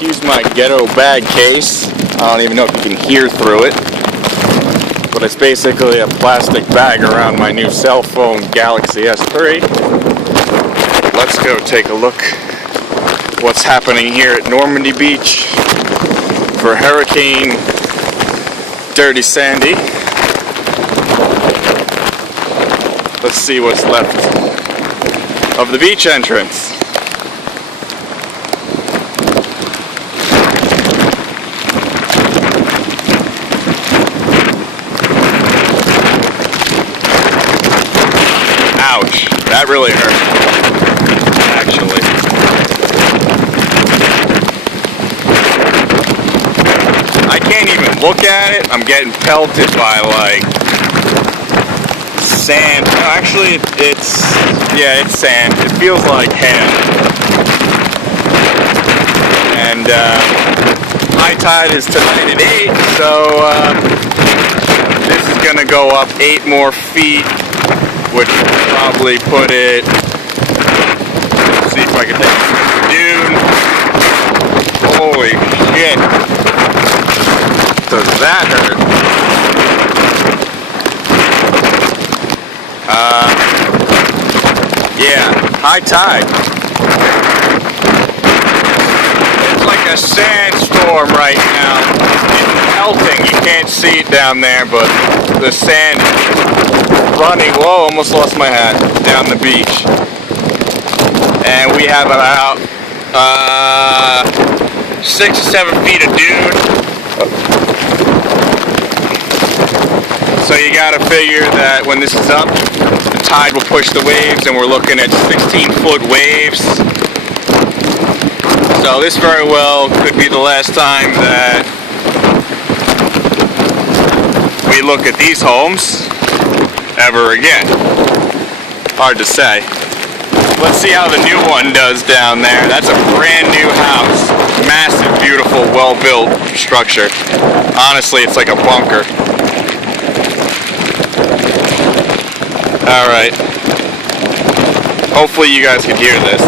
excuse my ghetto bag case. I don't even know if you can hear through it. But it's basically a plastic bag around my new cell phone Galaxy S3. Let's go take a look what's happening here at Normandy Beach for Hurricane Dirty Sandy. Let's see what's left of the beach entrance. Ouch, that really hurt, actually. I can't even look at it. I'm getting pelted by like sand. No, actually, it's sand. It feels like hail. And high tide is tonight at 8, so this is gonna go up 8 more feet, which will probably put it. Let's see if I can take a dune. Holy shit! Does that hurt? Yeah, high tide. It's like a sandstorm right now. It's melting. You can't see it down there, but the sand is running. Whoa, almost lost my hat. Down the beach. And we have about 6 or 7 feet of dune. So you gotta figure that when this is up, the tide will push the waves, and we're looking at 16-foot waves. So this very well could be the last time that we look at these homes ever again. Hard to say. Let's see how the new one does down there. That's a brand new house. Massive, beautiful, well-built structure. Honestly, it's like a bunker. Alright. Hopefully you guys can hear this.